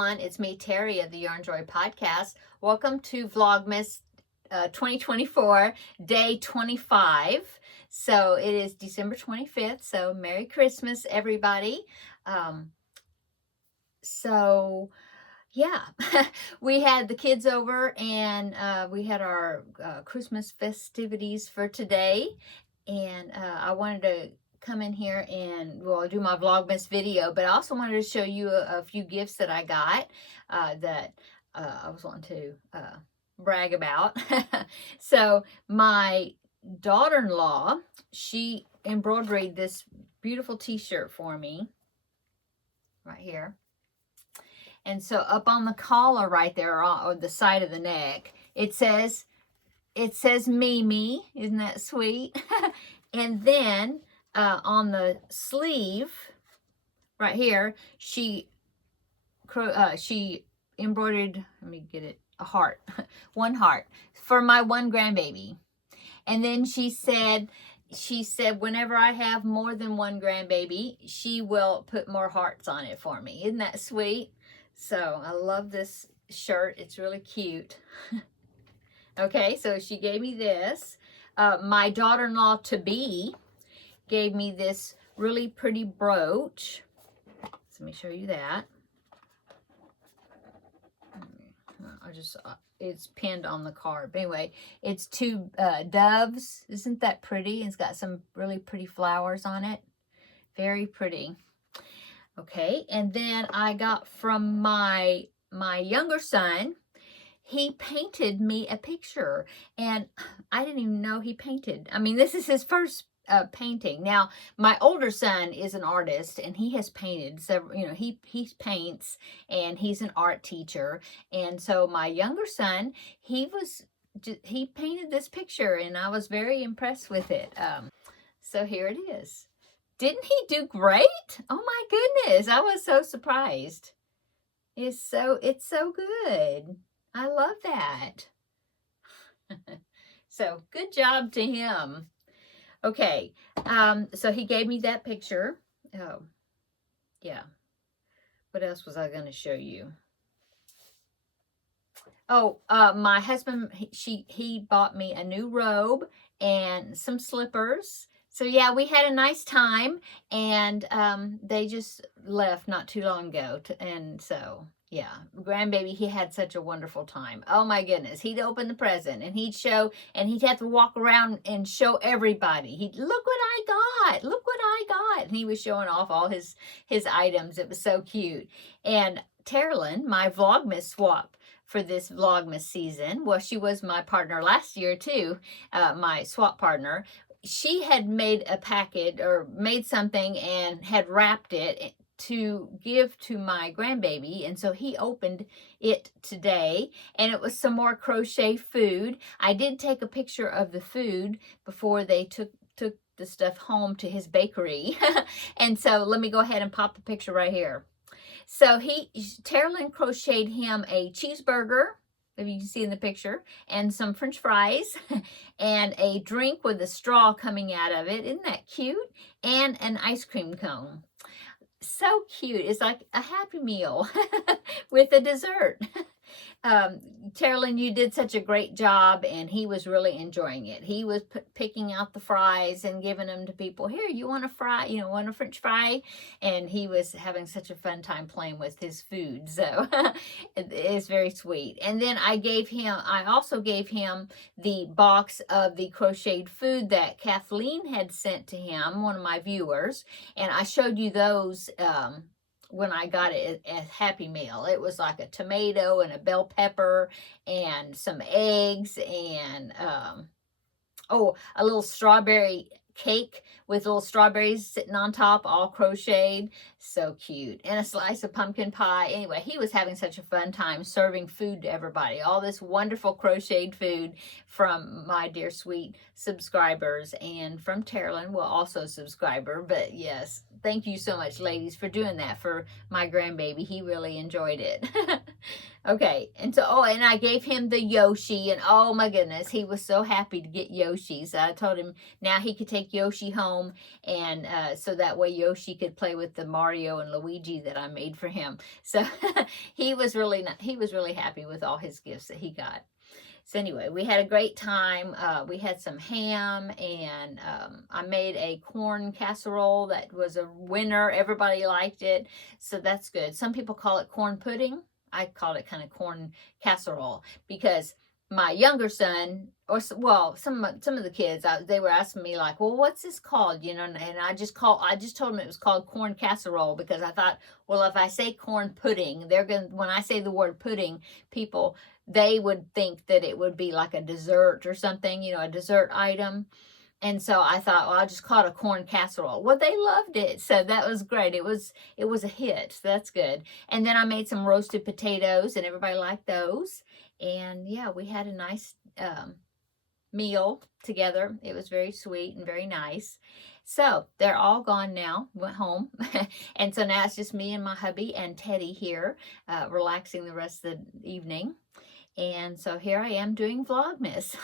everyone. It's me, Terri of the Yarn Joy Podcast. Welcome to Vlogmas 2024, day 25. So it is December 25th. So Merry Christmas, everybody. Yeah, we had the kids over and we had our Christmas festivities for today. And I wanted to come in here and do my Vlogmas video, but I also wanted to show you a few gifts that I got that I was wanting to brag about. So my daughter-in-law, she embroidered this beautiful t-shirt for me right here. And so up on the collar right there on the side of the neck, it says Mimi. Isn't that sweet? And then on the sleeve right here, she embroidered, let me get it, a heart, one heart for my one grandbaby. And then she said whenever I have more than one grandbaby, she will put more hearts on it for me. Isn't that sweet? So I love this shirt. It's really cute. Okay, so she gave me this. My daughter-in-law to-be gave me this really pretty brooch. So let me show you that. It's pinned on the card. But anyway, it's two doves. Isn't that pretty? It's got some really pretty flowers on it. Very pretty. Okay, and then I got from my younger son, he painted me a picture, and I didn't even know he painted. I mean, this is his first painting. Now, my older son is an artist, and he has painted several, he paints, and he's an art teacher. And so my younger son, he painted this picture, and I was very impressed with it. So here it is. Didn't he do great? Oh my goodness, I was so surprised. It's so good. I love that. So good job to him. Okay, so he gave me that picture. Oh, yeah. What else was I going to show you? Oh, my husband, he bought me a new robe and some slippers. So yeah, we had a nice time, and they just left not too long ago. And so, yeah, grandbaby, he had such a wonderful time. Oh my goodness, he'd open the present, and he'd show, and he'd have to walk around and show everybody. He'd, look what I got, look what I got. And he was showing off all his items. It was so cute. And Terri, my Vlogmas Swap for this Vlogmas season, well, she was my partner last year too, my swap partner. She had made a packet or made something and had wrapped it to give to my grandbaby. And so he opened it today, and it was some more crochet food. I did take a picture of the food before they took the stuff home to his bakery. And so let me go ahead and pop the picture right here. So Terri crocheted him a cheeseburger, if you can see in the picture, and some French fries, and a drink with a straw coming out of it. Isn't that cute? And an ice cream cone. So cute. It's like a Happy Meal with a dessert. Terri, you did such a great job, and he was really enjoying it. He was picking out the fries and giving them to people. Here, you want a fry? Want a French fry? And he was having such a fun time playing with his food. So it's very sweet. And then I also gave him the box of the crocheted food that Kathleen had sent to him, one of my viewers. And I showed you those when I got it as Happy Meal. It was like a tomato and a bell pepper and some eggs and a little strawberry cake with little strawberries sitting on top, all crocheted. So cute. And a slice of pumpkin pie. Anyway, he was having such a fun time serving food to everybody. All this wonderful crocheted food from my dear sweet subscribers, and from Terri, well, also a subscriber. But yes, thank you so much, ladies, for doing that for my grandbaby. He really enjoyed it. Okay, and so, oh, and I gave him the Yoshi, and oh my goodness, he was so happy to get Yoshi. So I told him now he could take Yoshi home, and so that way Yoshi could play with the Mario and Luigi that I made for him. So he was really happy with all his gifts that he got. So anyway, we had a great time. We had some ham, and I made a corn casserole that was a winner. Everybody liked it, so that's good. Some people call it corn pudding. I called it kind of corn casserole because my younger son, or well, some of the kids, they were asking me like, "Well, what's this called?" You know, and I just told them it was called corn casserole because I thought, well, if I say corn pudding, when I say the word pudding, people, they would think that it would be like a dessert or something, you know, a dessert item. And so I thought, well, I'll just call it a corn casserole. Well, they loved it. So that was great. It was a hit. So that's good. And then I made some roasted potatoes, and everybody liked those. And yeah, we had a nice meal together. It was very sweet and very nice. So they're all gone now, went home. And so now it's just me and my hubby and Teddy here, relaxing the rest of the evening. And so here I am doing Vlogmas.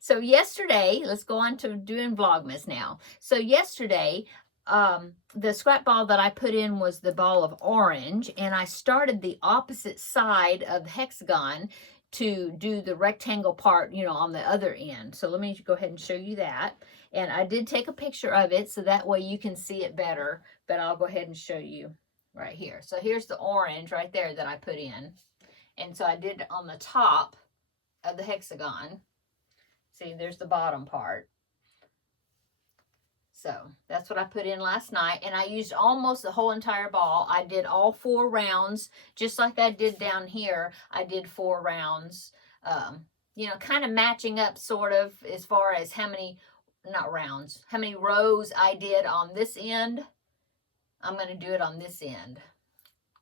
So yesterday, let's go on to doing Vlogmas now. So yesterday, the scrap ball that I put in was the ball of orange, and I started the opposite side of the hexagon to do the rectangle part, you know, on the other end. So let me go ahead and show you that. And I did take a picture of it so that way you can see it better, but I'll go ahead and show you right here. So here's the orange right there that I put in. And so I did it on the top of the hexagon. See, there's the bottom part. So that's what I put in last night. And I used almost the whole entire ball. I did all 4 rounds, just like I did down here. I did 4 rounds, you know, kind of matching up sort of as far as how many rows I did on this end. I'm going to do it on this end.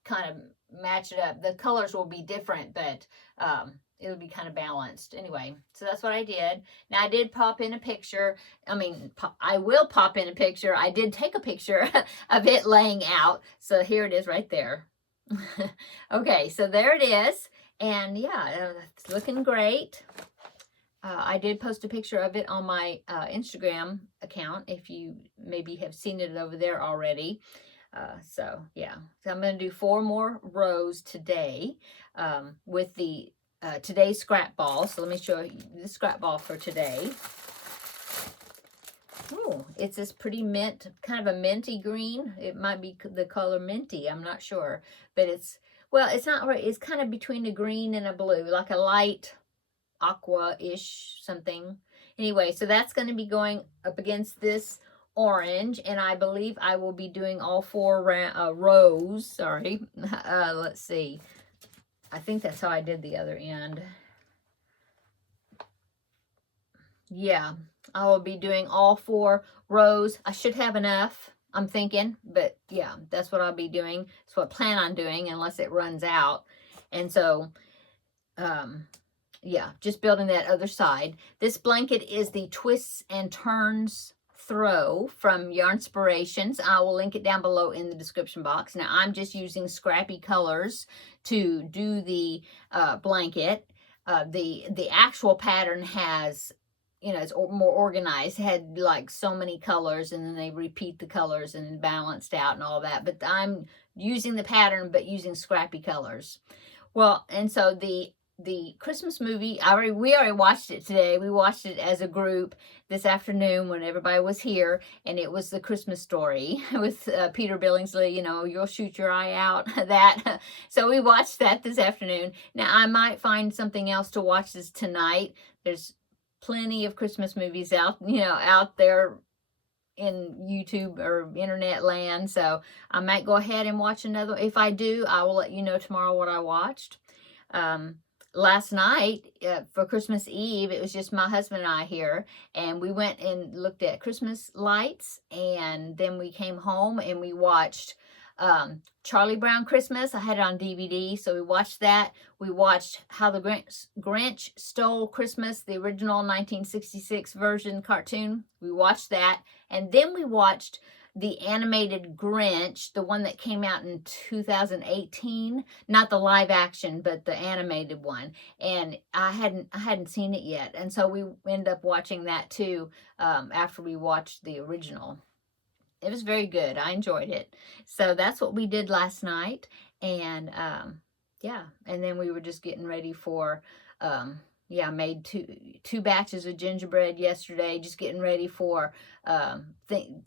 Kind of match it up. The colors will be different, but it'll be kind of balanced. Anyway, so that's what I did. Now I did pop in a picture. I will pop in a picture. I did take a picture of it laying out. So here it is right there. Okay, so there it is. And yeah, it's looking great. I did post a picture of it on my Instagram account, if you maybe have seen it over there already. So yeah, so I'm going to do 4 more rows today with the today's scrap ball. So let me show you the scrap ball for today. Oh, it's this pretty mint, kind of a minty green. It might be the color minty, I'm not sure, but it's not right. It's kind of between a green and a blue, like a light aqua-ish something. Anyway, so that's going to be going up against this orange, and I believe I will be doing all 4 rows. Sorry. Let's see. I think that's how I did the other end. Yeah, I will be doing all 4 rows. I should have enough, I'm thinking, but yeah, that's what I'll be doing. That's what I plan on doing unless it runs out. And so, yeah, just building that other side. This blanket is the Twists and Turns Throw from Yarnspirations. I will link it down below in the description box. Now I'm just using scrappy colors to do the blanket. The actual pattern has, you know, it's more organized. It had like so many colors, and then they repeat the colors and balanced out and all that. But I'm using the pattern, but using scrappy colors. Well, and so the Christmas movie, we already watched it today. We watched it as a group this afternoon when everybody was here, and it was The Christmas Story with Peter Billingsley, you know, You'll Shoot Your Eye Out, that. So we watched that this afternoon. Now, I might find something else to watch this tonight. There's plenty of Christmas movies out there in YouTube or internet land, so I might go ahead and watch another. If I do, I will let you know tomorrow what I watched. Last night, for Christmas Eve, it was just my husband and I here, and we went and looked at Christmas lights, and then we came home and we watched Charlie Brown Christmas. I had it on DVD, so we watched that. We watched How the Grinch Stole Christmas, the original 1966 version cartoon. We watched that, and then we watched the animated Grinch, the one that came out in 2018, not the live action, but the animated one. And I hadn't seen it yet. And so we ended up watching that too, after we watched the original. It was very good. I enjoyed it. So that's what we did last night. And yeah, and then we were just getting ready for yeah, I made two batches of gingerbread yesterday, just getting ready for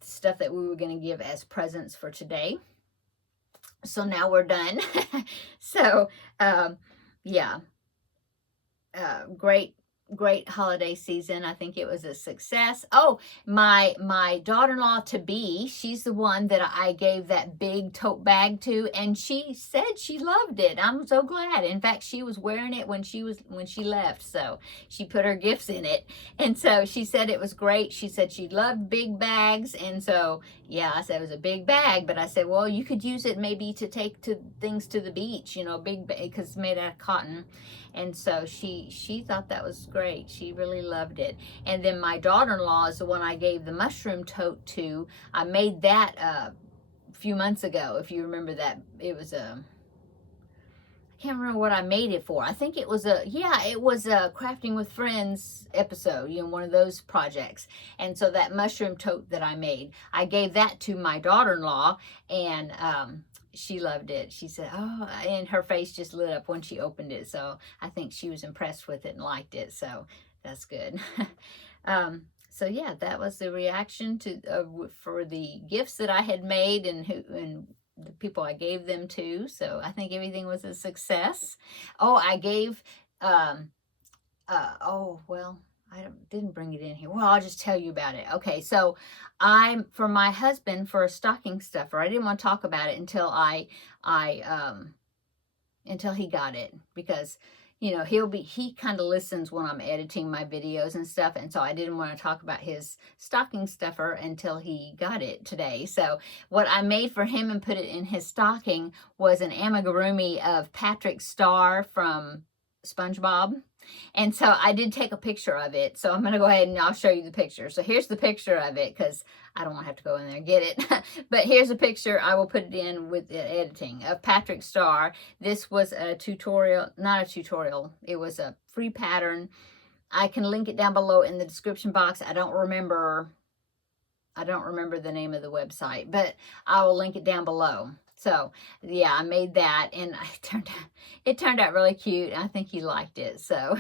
stuff that we were going to give as presents for today. So now we're done. So yeah, great holiday season. I think it was a success. Oh, my daughter-in-law to be, she's the one that I gave that big tote bag to, and she said she loved it. I'm so glad. In fact, she was wearing it when she left, so she put her gifts in it, and so she said it was great. She said she loved big bags, and so yeah, I said it was a big bag, but I said, well, you could use it maybe to take things to the beach, you know, big bag, because it's made out of cotton. And so she thought that was great. She really loved it. And then my daughter-in-law is the one I gave the mushroom tote to. I made that a few months ago, if you remember that. It was I can't remember what I made it for. I think it was a Crafting with Friends episode, you know, one of those projects. And so that mushroom tote that I made, I gave that to my daughter-in-law, and she loved it. She said, oh, and her face just lit up when she opened it. So I think she was impressed with it and liked it. So that's good. So yeah, that was the reaction to for the gifts that I had made and the people I gave them to. So I think everything was a success. Oh, I gave, oh, well, I didn't bring it in here. Well, I'll just tell you about it. Okay, so for my husband, for a stocking stuffer, I didn't want to talk about it until until he got it, because, you know, he kind of listens when I'm editing my videos and stuff, and so I didn't want to talk about his stocking stuffer until he got it today. So what I made for him and put it in his stocking was an amigurumi of Patrick Star from SpongeBob. And so I did take a picture of it. So I'm going to go ahead and I'll show you the picture. So here's the picture of it, because I don't want to have to go in there and get it. But here's a picture. I will put it in with the editing of Patrick Star. This was a tutorial, not a tutorial. It was a free pattern. I can link it down below in the description box. I don't remember the name of the website, but I will link it down below. So yeah, I made that, and it turned out really cute. I think he liked it. So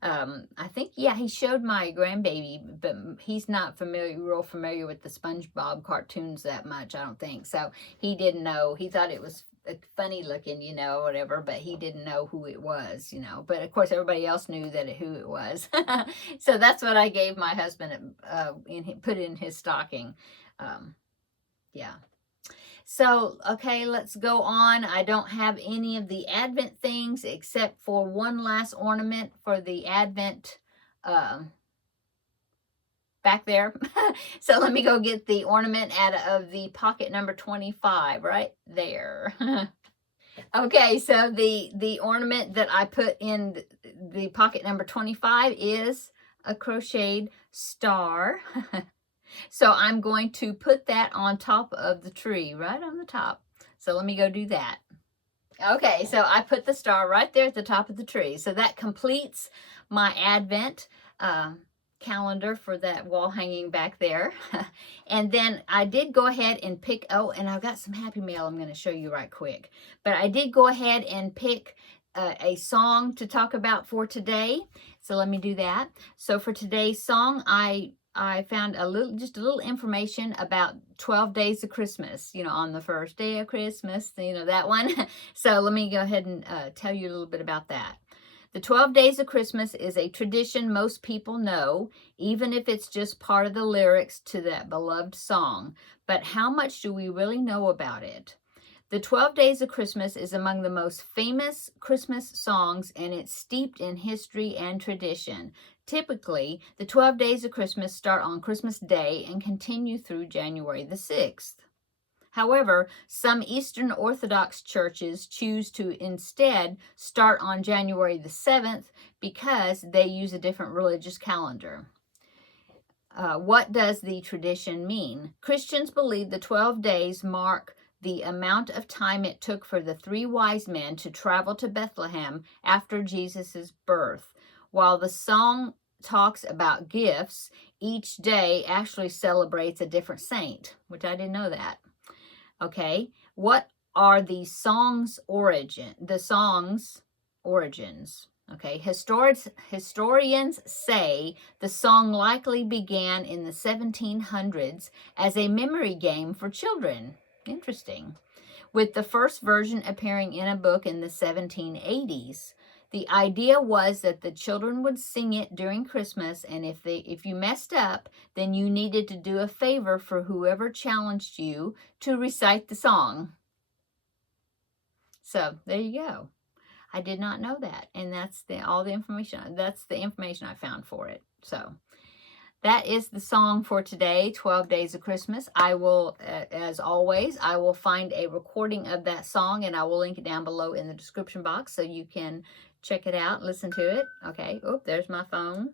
I think, yeah, he showed my grandbaby, but he's not real familiar with the SpongeBob cartoons that much, I don't think. So he didn't know. He thought it was funny looking, you know, whatever, but he didn't know who it was, you know. But of course, everybody else knew who it was. So that's what I gave my husband, put in his stocking. Yeah. So, okay, let's go on. I don't have any of the Advent things except for one last ornament for the Advent back there. So let me go get the ornament out of the pocket number 25 right there. Okay, so the ornament that I put in the pocket number 25 is a crocheted star. So I'm going to put that on top of the tree, right on the top. So let me go do that. Okay, so I put the star right there at the top of the tree. So that completes my Advent calendar for that wall hanging back there. And then I did go ahead and pick, oh, and I've got some Happy Mail I'm going to show you right quick. But I did go ahead and pick a song to talk about for today. So let me do that. So for today's song, I found just a little information about 12 Days of Christmas, you know, on the first day of Christmas, you know, that one. So let me go ahead and tell you a little bit about that. The 12 Days of Christmas is a tradition most people know, even if it's just part of the lyrics to that beloved song. But how much do we really know about it? The 12 Days of Christmas is among the most famous Christmas songs, and it's steeped in history and tradition. Typically, the 12 Days of Christmas start on Christmas Day and continue through January the 6th. However, some Eastern Orthodox churches choose to instead start on January the 7th because they use a different religious calendar. What does the tradition mean? Christians believe the 12 days mark the amount of time it took for the 3 wise men to travel to Bethlehem after Jesus' birth. While the song talks about gifts, each day actually celebrates a different saint, which I didn't know that. Okay, what are the songs' origins? Okay, historians say the song likely began in the 1700s as a memory game for children. Interesting. With the first version appearing in a book in the 1780s. The idea was that the children would sing it during Christmas, and if you messed up, then you needed to do a favor for whoever challenged you to recite the song. So there you go. I did not know that, and that's all the information. That's the information I found for it. So that is the song for today, 12 Days of Christmas. I will, as always, I will find a recording of that song, and I will link it down below in the description box so you can check it out, listen to it. Okay, oh, there's my phone.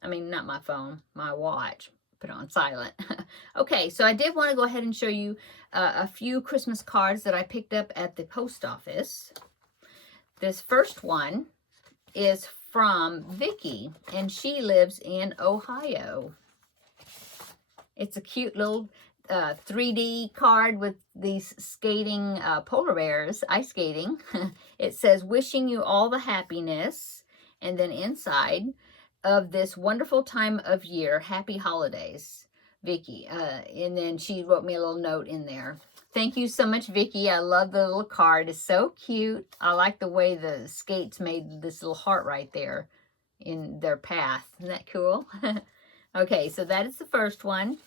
I mean, not my phone, my watch. Put it on silent. Okay, so I did want to go ahead and show you a few Christmas cards that I picked up at the post office. This first one is from Vicky, and she lives in Ohio. It's a cute little 3D card with these skating polar bears, ice skating. It says, wishing you all the happiness, and then inside of this wonderful time of year, happy holidays, Vicky. And then she wrote me a little note in there. Thank you so much, Vicky. I love the little card. It's so cute. I like the way the skates made this little heart right there in their path. Isn't that cool? Okay, so that is the first one.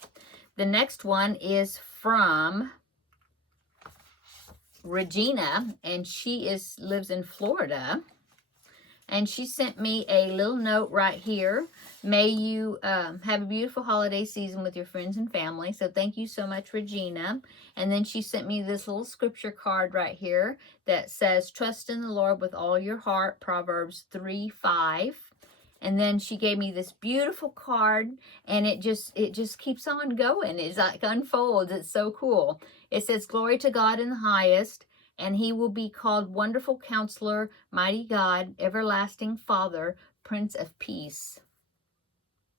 The next one is from Regina, and she lives in Florida. And she sent me a little note right here. May you have a beautiful holiday season with your friends and family. So thank you so much, Regina. And then she sent me this little scripture card right here that says, trust in the Lord with all your heart, Proverbs 3:5. And then she gave me this beautiful card, and it just keeps on going. It's like unfolds. It's so cool. It says, glory to God in the highest, and he will be called Wonderful Counselor, Mighty God, Everlasting Father, Prince of Peace.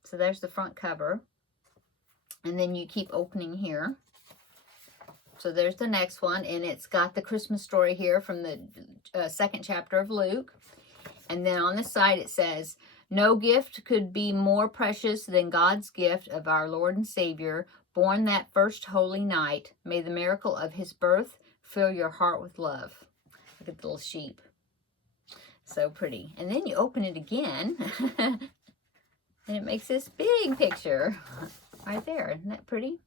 So there's the front cover. And then you keep opening here. So there's the next one, and it's got the Christmas story here from the 2nd chapter of Luke. And then on the side it says, no gift could be more precious than God's gift of our Lord and Savior, born that first holy night. May the miracle of his birth fill your heart with love. Look at the little sheep. So pretty. And then you open it again, and it makes this big picture right there. Isn't that pretty?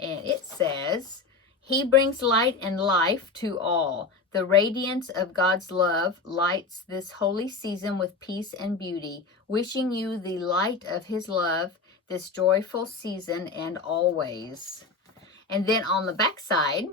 And it says, he brings light and life to all. The radiance of God's love lights this holy season with peace and beauty, wishing you the light of his love this joyful season and always. And then on the back side,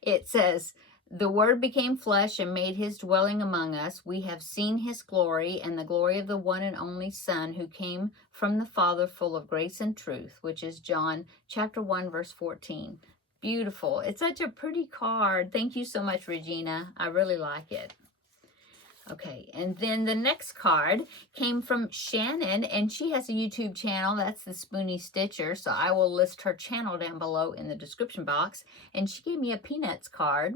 it says, the Word became flesh and made his dwelling among us. We have seen his glory and the glory of the one and only Son who came from the Father, full of grace and truth, which is John chapter 1, verse 14. Beautiful. It's such a pretty card. Thank you so much, Regina. I really like it. Okay, and then the next card came from Shannon, and she has a YouTube channel. That's the Spoony Stitcher, so I will list her channel down below in the description box. And she gave me a Peanuts card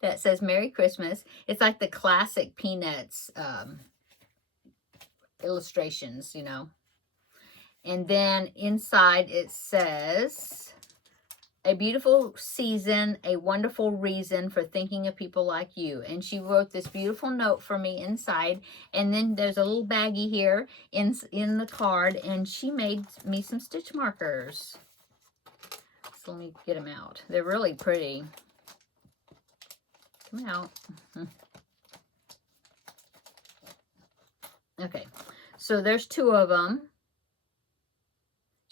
that says Merry Christmas. It's like the classic Peanuts illustrations, you know. And then inside it says, a beautiful season, a wonderful reason for thinking of people like you. And she wrote this beautiful note for me inside. And then there's a little baggie here in the card. And she made me some stitch markers. So let me get them out. They're really pretty. Come out. Okay. So there's 2 of them.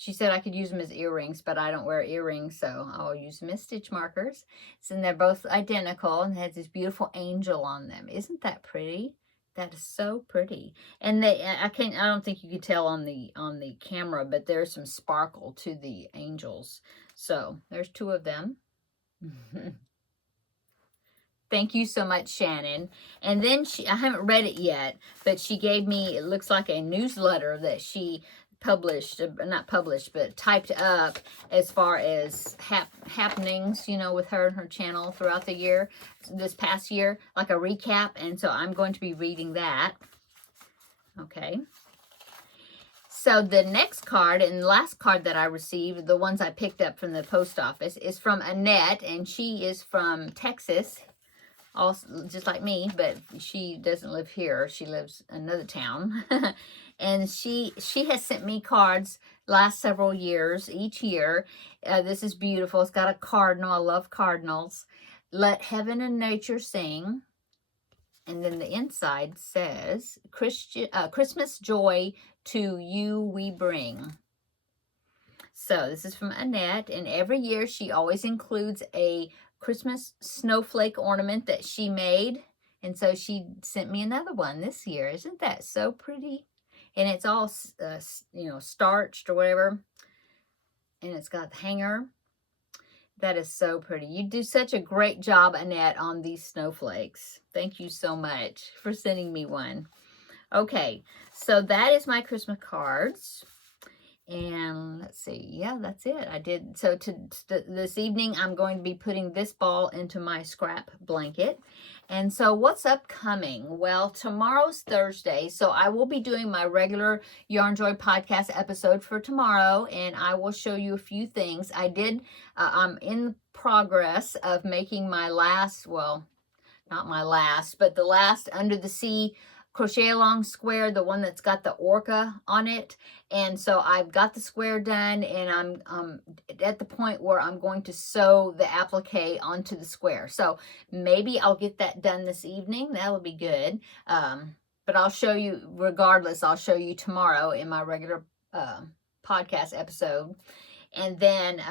She said I could use them as earrings, but I don't wear earrings, so I'll use them as stitch markers. So they're both identical and has this beautiful angel on them. Isn't that pretty? That is so pretty. And I don't think you could tell on the camera, but there's some sparkle to the angels. So there's 2 of them. Thank you so much, Shannon. And then I haven't read it yet, but she gave me, it looks like a newsletter that she published, not published, but typed up as far as happenings, with her and her channel throughout the year, this past year, like a recap. And so I'm going to be reading that. Okay. So the next card and last card that I received, the ones I picked up from the post office, is from Annette, and she is from Texas. Also, just like me, but she doesn't live here. She lives in another town. And she has sent me cards last several years, each year. This is beautiful. It's got a cardinal. I love cardinals. Let heaven and nature sing. And then the inside says, Christmas joy to you we bring. So this is from Annette. And every year she always includes a Christmas snowflake ornament that she made, and so she sent me another one this year. Isn't that so pretty? And it's all starched or whatever, and it's got the hanger. That is so pretty. You do such a great job, Annette, on these snowflakes. Thank you so much for sending me one. Okay, so that is my Christmas cards. And let's see, yeah, that's it. I did, so this evening, I'm going to be putting this ball into my scrap blanket. And so what's upcoming? Well, tomorrow's Thursday, so I will be doing my regular Yarn Joy podcast episode for tomorrow, and I will show you a few things. I'm in progress of making my last, well, not my last, but the last Under the Sea crochet along square, the one that's got the orca on it. And so I've got the square done, and I'm at the point where I'm going to sew the applique onto the square. So maybe I'll get that done this evening. That'll be good. But I'll show you, regardless, I'll show you tomorrow in my regular podcast episode. And then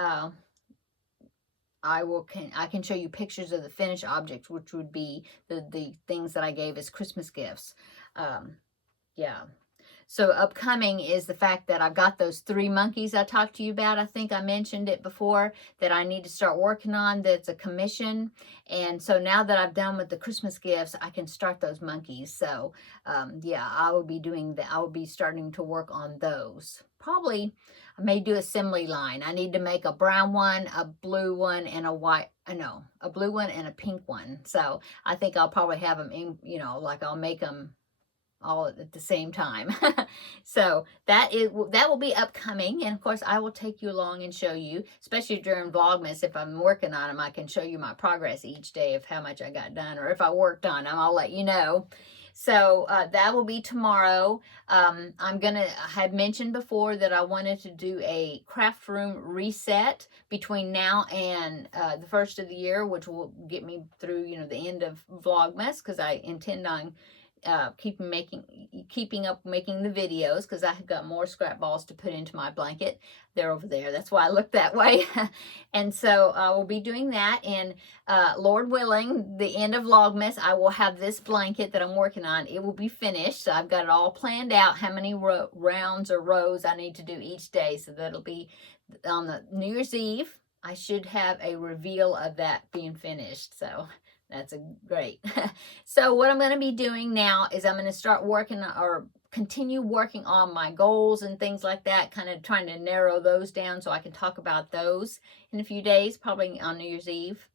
I can show you pictures of the finished objects, which would be the things that I gave as Christmas gifts. Yeah. So upcoming is the fact that I've got those 3 monkeys I talked to you about. I think I mentioned it before, that I need to start working on. That's a commission. And so now that I've done with the Christmas gifts, I can start those monkeys. So yeah, I will be doing that. I will be starting to work on those. Probably I may do assembly line. I need to make a brown one, a blue one, and a white, no, a blue one and a pink one. So I think I'll probably have them in, like I'll make them all at the same time. So that will be upcoming, and of course I will take you along and show you, especially during Vlogmas. If I'm working on them, I can show you my progress each day of how much I got done, or if I worked on them, I'll let you know. So that will be tomorrow. I had mentioned before that I wanted to do a craft room reset between now and the first of the year, which will get me through, the end of Vlogmas, because I intend on keeping up making the videos, because I have got more scrap balls to put into my blanket. They're over there. That's why I look that way. And so I will be doing that. And Lord willing, the end of Vlogmas, I will have this blanket that I'm working on. It will be finished. So I've got it all planned out, how many rounds or rows I need to do each day. So that'll be on the New Year's Eve. I should have a reveal of that being finished. So that's great. So what I'm going to be doing now is I'm going to start working, or continue working on my goals and things like that, kind of trying to narrow those down so I can talk about those in a few days, probably on New Year's Eve.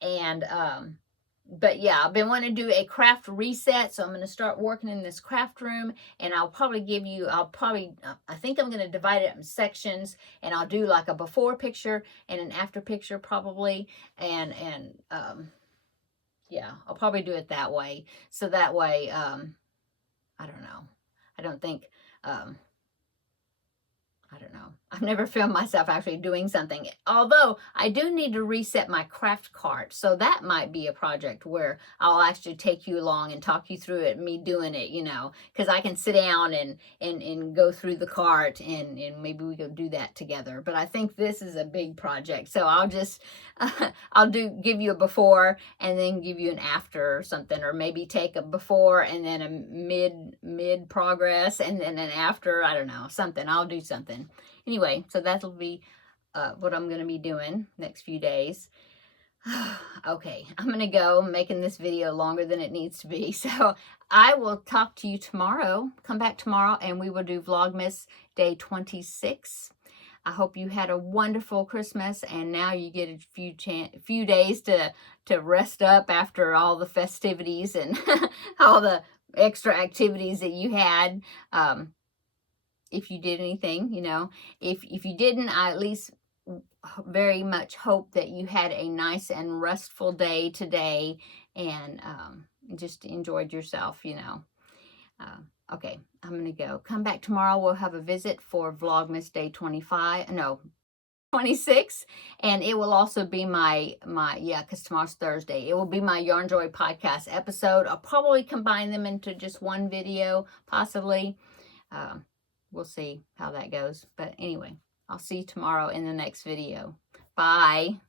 And but yeah, I've been wanting to do a craft reset, so I'm going to start working in this craft room, and I think I'm going to divide it up in sections, and I'll do like a before picture and an after picture probably, and yeah, I'll probably do it that way. So that way, I don't know. I don't think, I I don't know. I've never filmed myself actually doing something. Although I do need to reset my craft cart. So that might be a project where I'll actually take you along and talk you through it, me doing it, you know, because I can sit down and go through the cart and maybe we could do that together. But I think this is a big project. So I'll just, I'll give you a before and then give you an after or something, or maybe take a before and then a mid progress and then an after. I don't know, something. I'll do something. Anyway, so that'll be what I'm going to be doing next few days. Okay, I'm going to go. I'm making this video longer than it needs to be. So I will talk to you tomorrow. Come back tomorrow and we will do Vlogmas Day 26. I hope you had a wonderful Christmas and now you get a few days to rest up after all the festivities and all the extra activities that you had. If you did anything, you know, if you didn't, I at least very much hope that you had a nice and restful day today and just enjoyed yourself, you know. Okay, I'm going to go. Come back tomorrow. We'll have a visit for Vlogmas Day 26, and it will also be my yeah, because tomorrow's Thursday. It will be my Yarn Joy podcast episode. I'll probably combine them into just one video, possibly. We'll see how that goes. But anyway, I'll see you tomorrow in the next video. Bye.